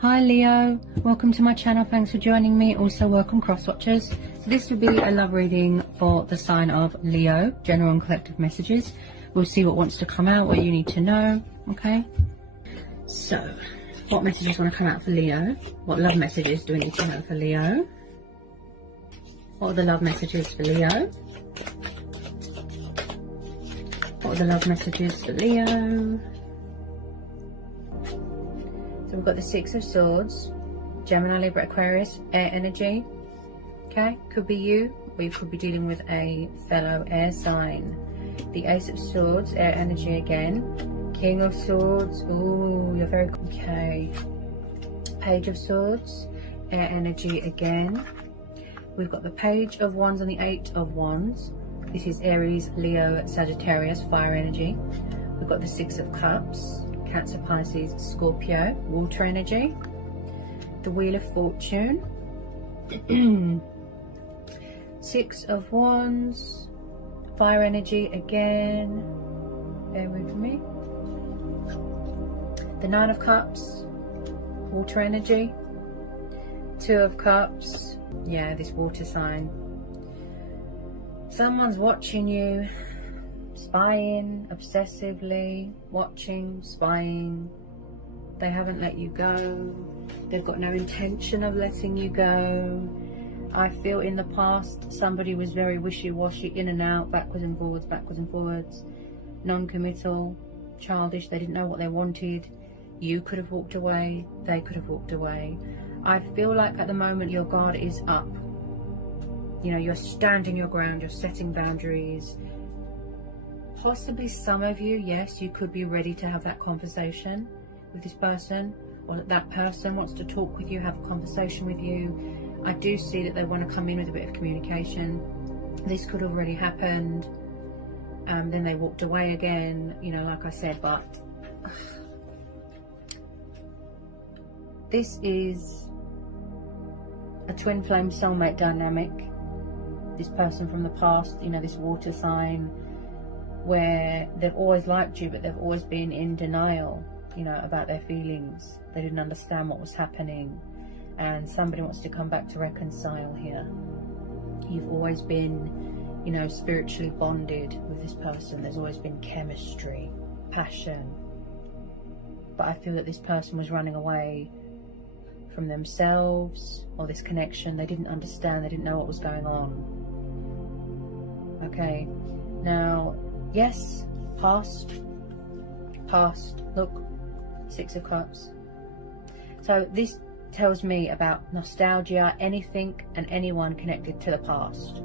Hi Leo, welcome to my channel. Thanks for joining me. Also welcome cross watchers. So this will be a love reading for the sign of Leo, general and collective messages. We'll see what wants to come out, what you need to know. Okay, so what messages want to come out for Leo? What love messages do we need to know for Leo? What are the love messages for Leo? What are the love messages for Leo? So we've got the Six of Swords, Gemini, Libra, Aquarius, air energy. Okay, could be you, or you could be dealing with a fellow air sign. The Ace of Swords, air energy again. King of Swords, ooh, you're very okay. Page of Swords, air energy again. We've got the Page of Wands and the Eight of Wands. This is Aries, Leo, Sagittarius, fire energy. We've got the Six of Cups, Cancer, Pisces, Scorpio, water energy. The Wheel of Fortune. Six of Wands, fire energy again. Bear with me. The Nine of Cups, water energy. Two of Cups, yeah, this water sign. Someone's watching you, spying, obsessively watching, spying. They haven't let you go. They've got no intention of letting you go. I feel in the past somebody was very wishy-washy, in and out, backwards and forwards, non-committal, childish. They didn't know what they wanted. You could have walked away, they could have walked away. I feel like at the moment your guard is up. You know, you're standing your ground, you're setting boundaries. Possibly some of you, yes, you could be ready to have that conversation with this person, or that person wants to talk with you, have a conversation with you. I do see that they want to come in with a bit of communication. This could have already happened. Then they walked away again, you know, like I said, but this is a twin flame soulmate dynamic. This person from the past, you know, this water sign, where they've always liked you, but they've always been in denial, you know, about their feelings. They didn't understand what was happening, and somebody wants to come back to reconcile here. You've always been, you know, spiritually bonded with this person. There's always been chemistry, passion, but I feel that this person was running away from themselves or this connection. They didn't understand, they didn't know what was going on. Okay, now, yes, past, look, Six of Cups. So this tells me about nostalgia, anything and anyone connected to the past.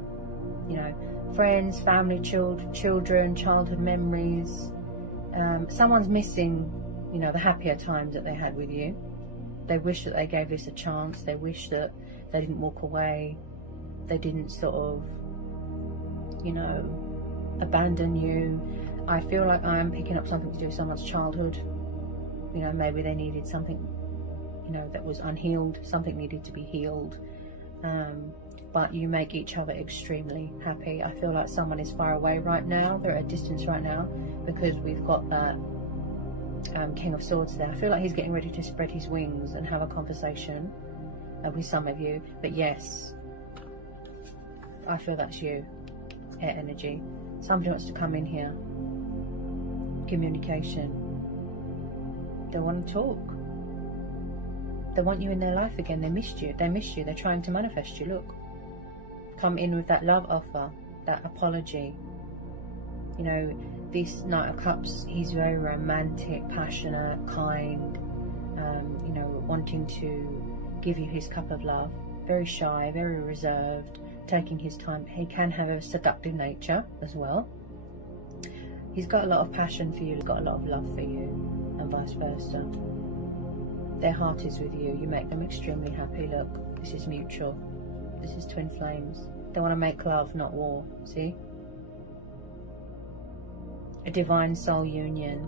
You know, friends, family, children, childhood memories. Someone's missing, you know, the happier times that they had with you. They wish that they gave this a chance. They wish that they didn't walk away. They didn't sort of, you know, abandon you. I feel like I'm picking up something to do with someone's childhood. You know, maybe they needed something, you know, that was unhealed. Something needed to be healed. But you make each other extremely happy. I feel like someone is far away right now. They're at a distance right now because we've got that King of Swords there. I feel like he's getting ready to spread his wings and have a conversation with some of you. But yes, I feel that's you, air energy. Somebody wants to come in here. Communication. They want to talk. They want you in their life again. They missed you. They miss you. They're trying to manifest you. Look. Come in with that love offer, that apology. You know, this Knight of Cups, he's very romantic, passionate, kind, you know, wanting to give you his cup of love. Very shy, very reserved, taking his time. He can have a seductive nature as well. He's got a lot of passion for you, he's got a lot of love for you, and vice versa. Their heart is with you. You make them extremely happy. Look, this is mutual. This is twin flames. They want to make love, not war. See? A divine soul union.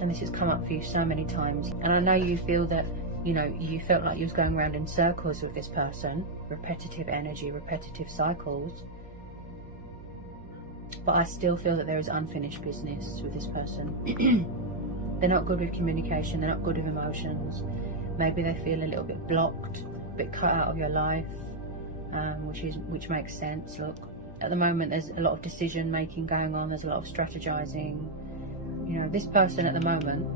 And this has come up for you so many times. And I know you feel that, you know, you felt like you was going around in circles with this person. Repetitive energy, repetitive cycles. But I still feel that there is unfinished business with this person. They're not good with communication, they're not good with emotions. Maybe they feel a little bit blocked, a bit cut out of your life, which makes sense. Look, at the moment there's a lot of decision making going on, there's a lot of strategizing. You know, this person at the moment,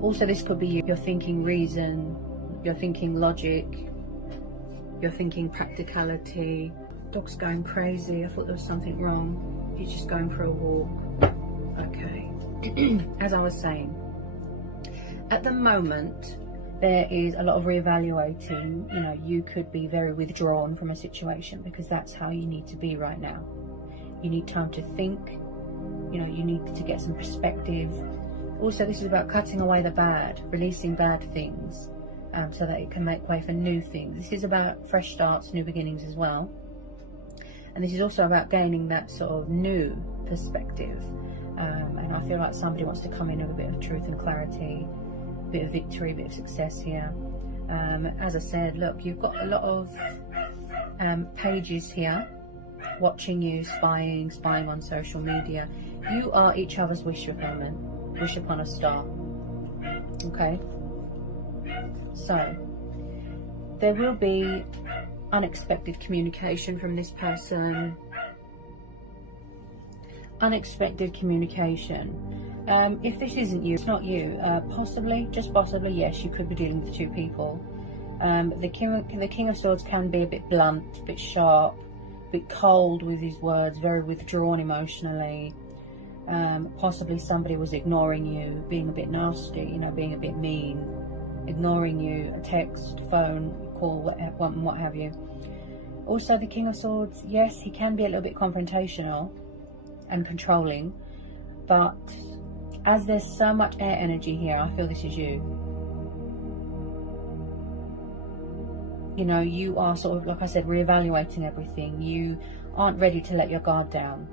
also this could be you. You're thinking reason, you're thinking logic, you're thinking practicality. Dog's going crazy. I thought there was something wrong. He's just going for a walk. Okay. As I was saying, at the moment there is a lot of reevaluating. You know, you could be very withdrawn from a situation because that's how you need to be right now. You need time to think. You know, you need to get some perspective. Also, this is about cutting away the bad, releasing bad things, so that it can make way for new things. This is about fresh starts, new beginnings as well. And this is also about gaining that sort of new perspective. And I feel like somebody wants to come in with a bit of truth and clarity, a bit of victory, a bit of success here. As I said, look, you've got a lot of pages here watching you, spying on social media. You are each other's wish fulfillment, wish upon a star. Okay? So, there will be unexpected communication from this person. Unexpected communication. If this isn't you, it's not you. Possibly, just possibly, yes, you could be dealing with two people. The King of Swords can be a bit blunt, a bit sharp, a bit cold with his words, very withdrawn emotionally. Possibly somebody was ignoring you, being a bit nasty, you know, being a bit mean, ignoring you, a text, phone call, what have you. Also, the King of Swords, yes, he can be a little bit confrontational and controlling, but as there's so much air energy here, I feel this is you. You know, you are sort of, like I said, reevaluating everything. You aren't ready to let your guard down.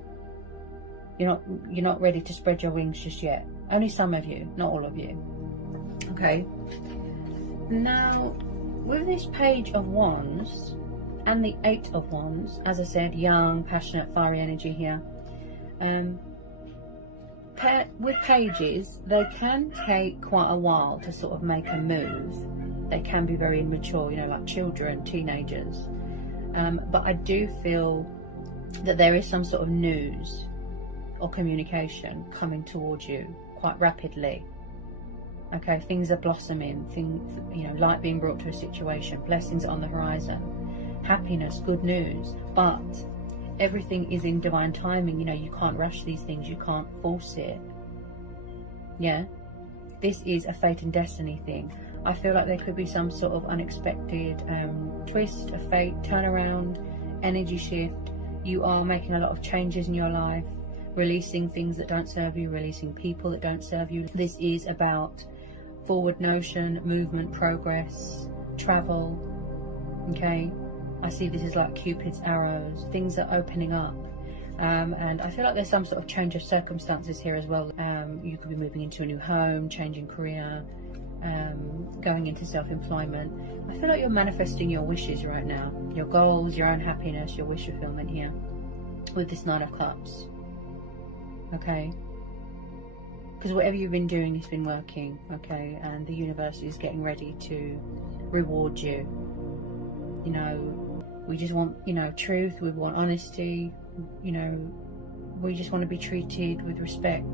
You're not ready to spread your wings just yet. Only some of you, not all of you. Okay. Now, with this Page of Wands and the Eight of Wands, as I said, young, passionate, fiery energy here. With pages, they can take quite a while to sort of make a move. They can be very immature, you know, like children, teenagers. But I do feel that there is some sort of news or communication coming towards you quite rapidly. Okay, things are blossoming, things, you know, light being brought to a situation, blessings on the horizon, happiness, good news, but everything is in divine timing. You know, you can't rush these things, you can't force it. Yeah, this is a fate and destiny thing. I feel like there could be some sort of unexpected twist, a fate, turnaround, energy shift. You are making a lot of changes in your life, releasing things that don't serve you, releasing people that don't serve you. This is about forward motion, movement, progress, travel. Okay, I see this is like Cupid's arrows. Things are opening up. And I feel like there's some sort of change of circumstances here as well. You could be moving into a new home, changing career, going into self-employment. I feel like you're manifesting your wishes right now, your goals, your own happiness, your wish fulfillment here with this Nine of Cups. Okay, because whatever you've been doing has been working. Okay, and the universe is getting ready to reward you. You know, we just want, you know, truth, we want honesty, you know, we just want to be treated with respect.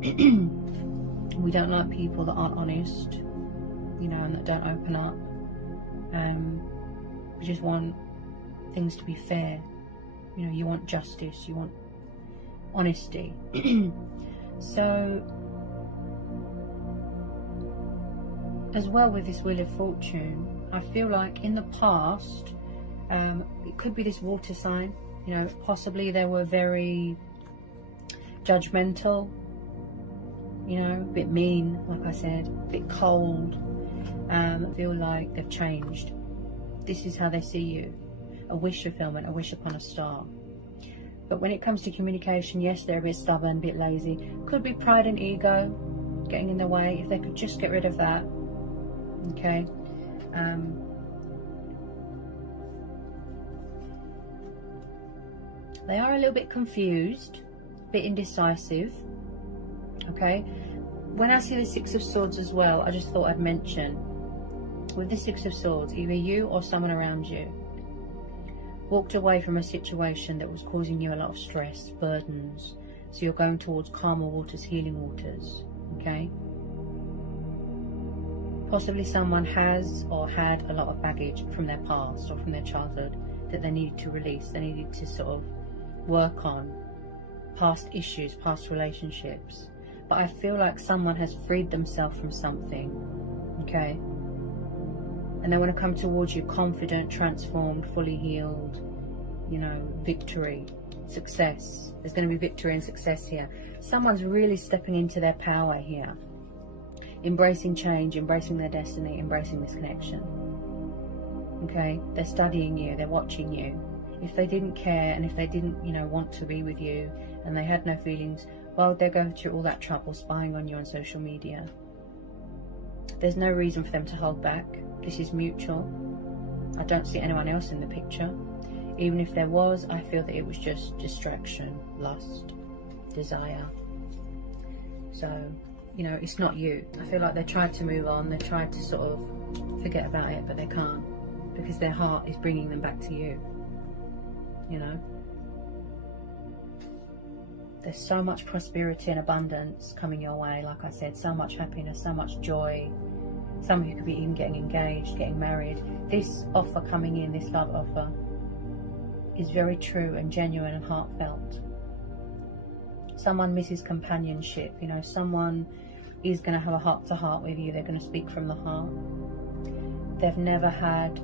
We don't like people that aren't honest, you know, and that don't open up. We just want things to be fair. You know, you want justice, you want honesty. So, as well with this Wheel of Fortune, I feel like in the past, it could be this water sign, you know, possibly they were very judgmental, you know, a bit mean, like I said, a bit cold. I feel like they've changed. This is how they see you. A wish fulfillment, a wish upon a star. But when it comes to communication, yes, they're a bit stubborn, a bit lazy. Could be pride and ego getting in the way. If they could just get rid of that. Okay. They are a little bit confused, a bit indecisive. Okay. when I see the Six of Swords as well, I just thought I'd mention, with the Six of Swords, either you or someone around you walked away from a situation that was causing you a lot of stress, burdens, so you're going towards calmer waters, healing waters, okay? Possibly someone has or had a lot of baggage from their past or from their childhood that they needed to release, they needed to sort of work on, past issues, past relationships. But I feel like someone has freed themselves from something, okay? And they want to come towards you confident, transformed, fully healed, you know, victory, success. There's going to be victory and success here. Someone's really stepping into their power here. Embracing change, embracing their destiny, embracing this connection. Okay? They're studying you, they're watching you. If they didn't care and if they didn't, you know, want to be with you and they had no feelings, well, they're going through all that trouble spying on you on social media. There's no reason for them to hold back. This is mutual. I don't see anyone else in the picture. Even if there was, I feel that it was just distraction, lust, desire. So, you know, it's not you. I feel like they tried to move on, they tried to sort of forget about it, but they can't, because their heart is bringing them back to you, you know. There's so much prosperity and abundance coming your way, like I said, so much happiness, so much joy. Some of you could be even getting engaged, getting married. This offer coming in, this love offer, is very true and genuine and heartfelt. Someone misses companionship, you know, someone is going to have a heart-to-heart with you. They're going to speak from the heart. They've never had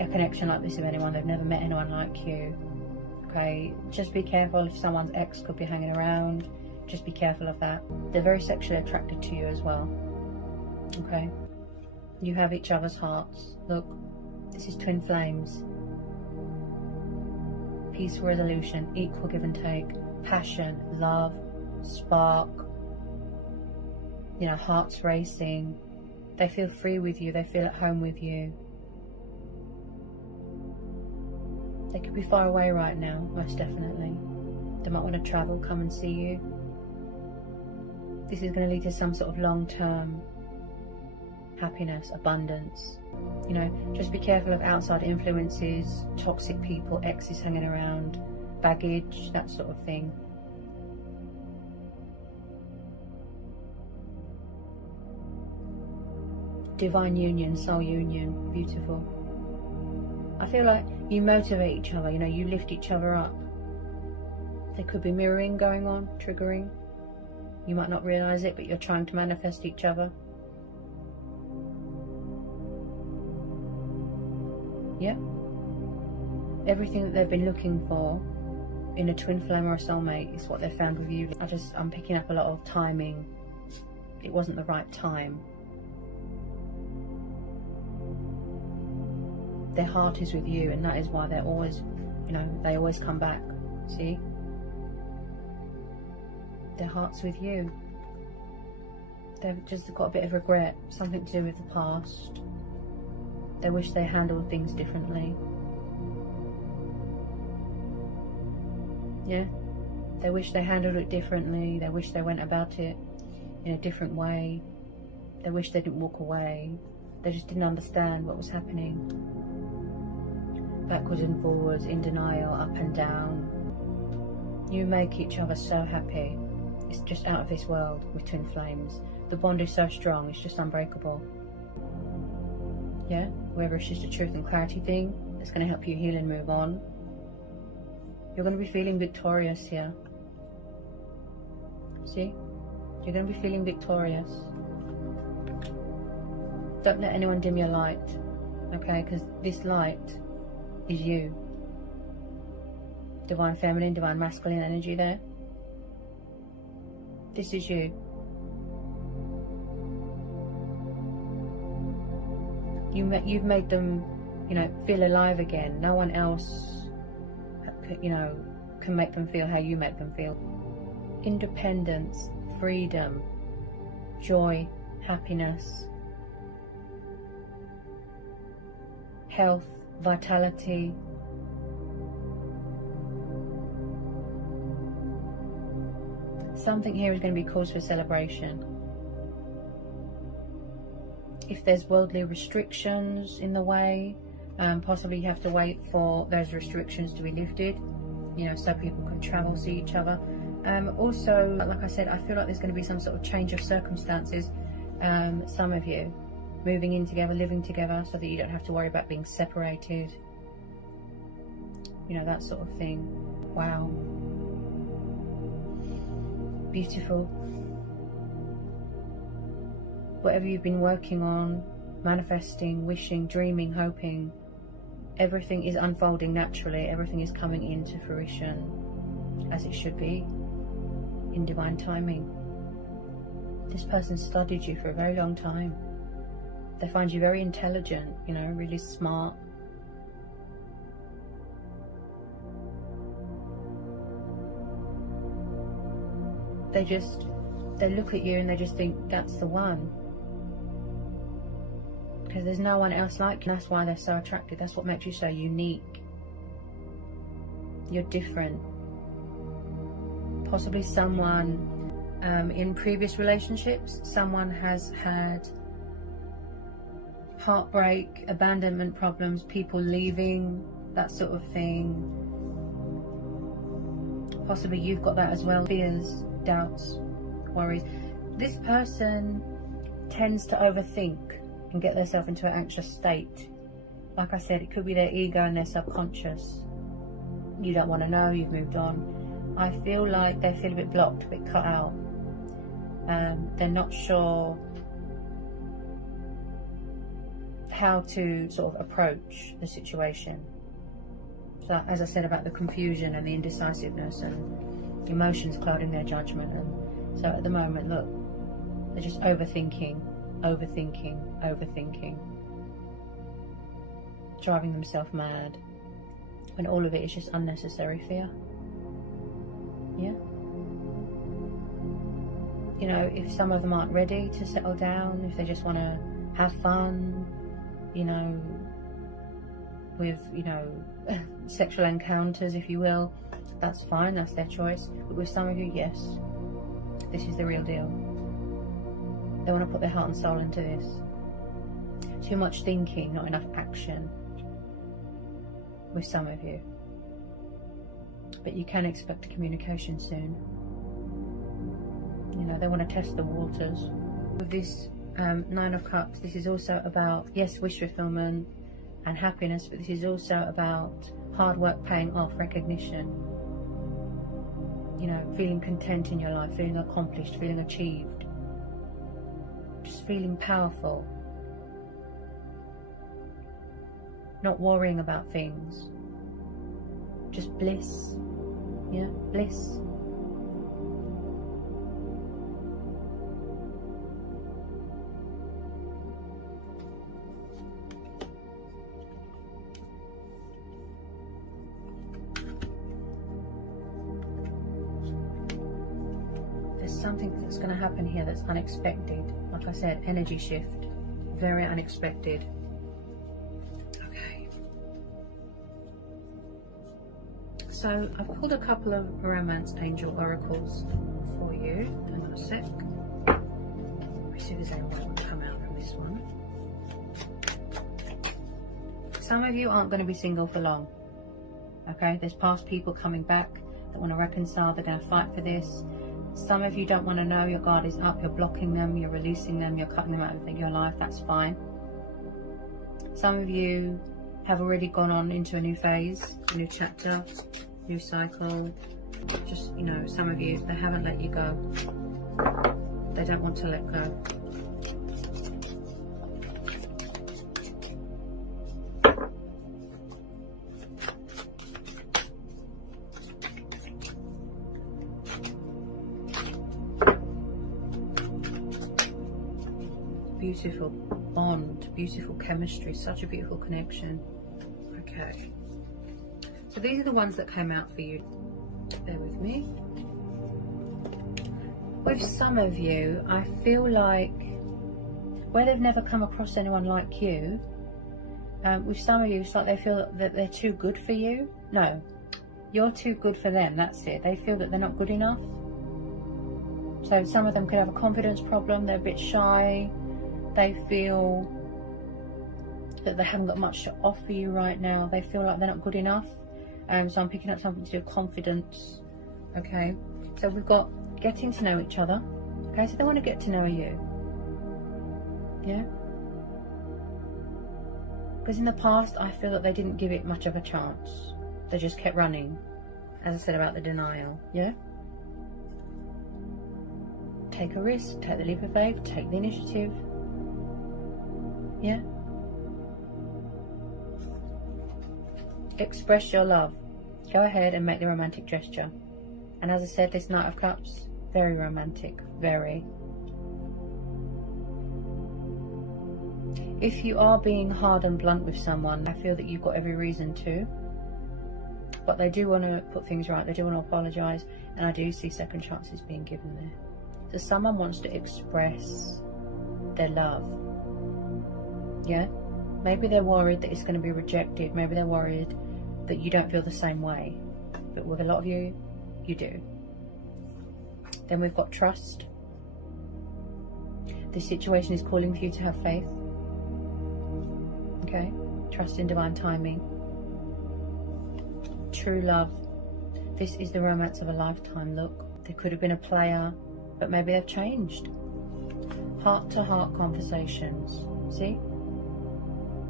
a connection like this with anyone. They've never met anyone like you. Okay, just be careful if someone's ex could be hanging around. Just be careful of that. They're very sexually attracted to you as well. Okay, you have each other's hearts. Look, this is twin flames. Peaceful resolution, equal give and take, passion, love, spark, you know, hearts racing. They feel free with you, they feel at home with you. They could be far away right now, most definitely. They might want to travel, come and see you. This is going to lead to some sort of long-term happiness, abundance. You know, just be careful of outside influences, toxic people, exes hanging around, baggage, that sort of thing. Divine union, soul union, beautiful. I feel like you motivate each other, you know, you lift each other up. There could be mirroring going on, triggering. You might not realise it, but you're trying to manifest each other. Yeah. Everything that they've been looking for in a twin flame or a soulmate is what they found with you. I'm picking up a lot of timing. It wasn't the right time. Their heart is with you, and that is why they're always, you know, they always come back. See? Their heart's with you. They've just got a bit of regret, something to do with the past. They wish they handled things differently. Yeah? They wish they handled it differently. They wish they went about it in a different way. They wish they didn't walk away. They just didn't understand what was happening. Backwards and forwards, in denial, up and down. You make each other so happy. It's just out of this world with twin flames. The bond is so strong, it's just unbreakable. Yeah, whether it's just a truth and clarity thing that's going to help you heal and move on. You're going to be feeling victorious here. See? You're going to be feeling victorious. Don't let anyone dim your light, okay? Because this light is you. Divine feminine, divine masculine energy there. This is you. You've made them, you know, feel alive again. No one else, you know, can make them feel how you make them feel. Independence, freedom, joy, happiness, health, vitality. Something here is going to be cause for celebration. if there's worldly restrictions in the way, possibly you have to wait for those restrictions to be lifted, you know, so people can travel, see each other. Also, like I said, I feel like there's going to be some sort of change of circumstances. Some of you moving in together, living together, so that you don't have to worry about being separated, you know, that sort of thing. Wow, beautiful. Whatever you've been working on, manifesting, wishing, dreaming, hoping, everything is unfolding naturally. Everything is coming into fruition as it should be, in divine timing. This person studied you for a very long time. They find you very intelligent, you know, really smart. They look at you and they just think, that's the one. Because there's no one else like you. That's why they're so attracted. That's what makes you so unique. You're different. Possibly someone in previous relationships, someone has had heartbreak, abandonment problems, people leaving, that sort of thing. Possibly you've got that as well. Fears, doubts, worries. This person tends to overthink and get themselves into an anxious state. Like I said, it could be their ego and their subconscious. You don't want to know, you've moved on. I feel like they feel a bit blocked, a bit cut out. They're not sure how to sort of approach the situation. So, as I said about the confusion and the indecisiveness and emotions clouding their judgment, and so at the moment, look, they're just overthinking, driving themselves mad, when all of it is just unnecessary fear. Yeah. You know, if some of them aren't ready to settle down, if they just want to have fun, you know, with, you know, sexual encounters, if you will, that's fine, that's their choice. But with some of you, yes, this is the real deal. They want to put their heart and soul into this. Too much thinking, not enough action with some of you. But you can expect communication soon. You know, they want to test the waters. With this Nine of Cups, this is also about, yes, wish fulfillment and happiness, but this is also about hard work paying off, recognition. You know, feeling content in your life, feeling accomplished, feeling achieved. Just feeling powerful. Not worrying about things. Just bliss. Yeah, bliss. Something that's going to happen here that's unexpected. Like I said, energy shift, very unexpected. Okay, so I've pulled a couple of romance angel oracles for you. Hang on a sec. Let me see if there's anyone that will come out from this one. Some of you aren't going to be single for long. Okay, there's past people coming back that want to reconcile. They're going to fight for this. Some of you don't want to know, your guard is up, you're blocking them, you're releasing them, you're cutting them out of your life, that's fine. Some of you have already gone on into a new phase, a new chapter, new cycle. Just, you know, some of you, they haven't let you go. They don't want to let go. Beautiful bond, beautiful chemistry, such a beautiful connection. Okay, so these are the ones that came out for you. Bear with me. With some of you, I feel like where they've never come across anyone like you, with some of you, it's like they feel that they're too good for you. No, you're too good for them, that's it. They feel that they're not good enough. So some of them could have a confidence problem, they're a bit shy. They feel that they haven't got much to offer you right now. They feel like they're not good enough. So I'm picking up something to do with confidence. Okay, so we've got getting to know each other. Okay, so they want to get to know you. Yeah, because in the past I feel that they didn't give it much of a chance. They just kept running, as I said about the denial. Yeah, take a risk, take the leap of faith, take the initiative. Yeah, express your love. Go ahead and make the romantic gesture. And as I said, this Knight of Cups, very romantic, very. If you are being hard and blunt with someone, I feel that you've got every reason to. But they do want to put things right, they do want to apologise, and I do see second chances being given there. So someone wants to express their love. Yeah? Maybe they're worried that it's going to be rejected, maybe they're worried that you don't feel the same way. But with a lot of you, you do. Then we've got trust. This situation is calling for you to have faith. Okay, trust in divine timing. True love. This is the romance of a lifetime. Look, there could have been a player, but maybe they've changed. Heart-to-heart conversations. See?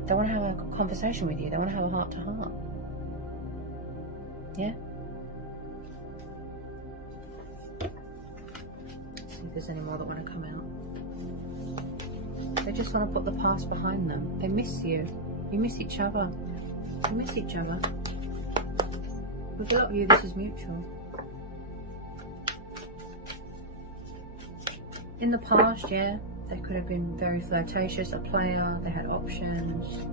They want to have a conversation with you. They want to have a heart-to-heart. Yeah? Let's see if there's any more that want to come out. They just want to put the past behind them. They miss you. You miss each other. You miss each other. With a lot of you, this is mutual. In the past, yeah, they could have been very flirtatious, a player, they had options.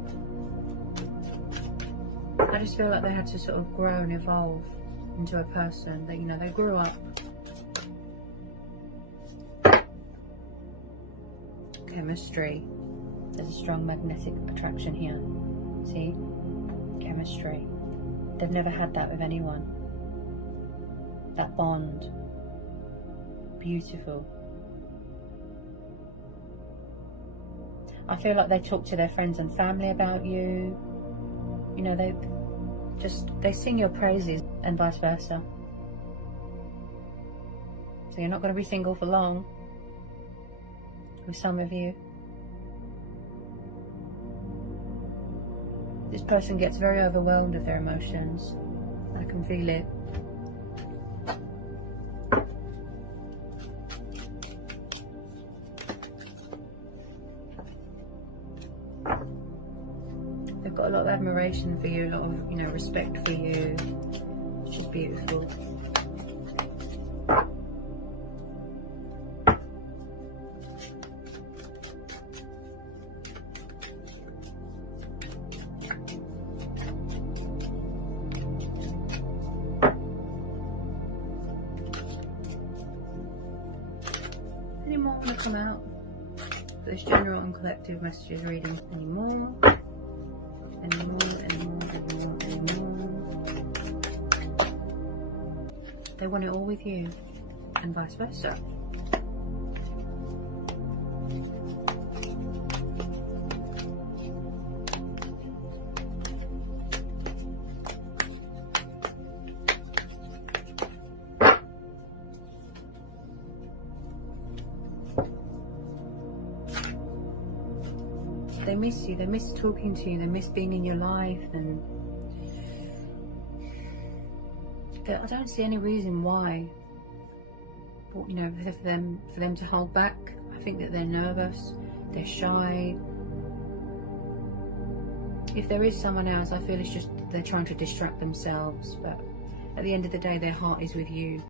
I just feel like they had to sort of grow and evolve into a person that, you know, they grew up. Chemistry. There's a strong magnetic attraction here. See? Chemistry. They've never had that with anyone. That bond. Beautiful. I feel like they talk to their friends and family about you. You know, they sing your praises and vice versa. So you're not going to be single for long. With some of you. This person gets very overwhelmed with their emotions. I can feel it. They've got a lot of admiration for you, a lot of, you know, respect for you. It's just beautiful. Any more want to come out for this general and collective messages reading? Any more? Any more? Any more? Any more? Any more? They want it all with you, and vice versa. They miss you, they miss talking to you, they miss being in your life, and I don't see any reason why, you know, for them to hold back. I think that they're nervous, they're shy. If there is someone else, I feel it's just they're trying to distract themselves, but at the end of the day, their heart is with you.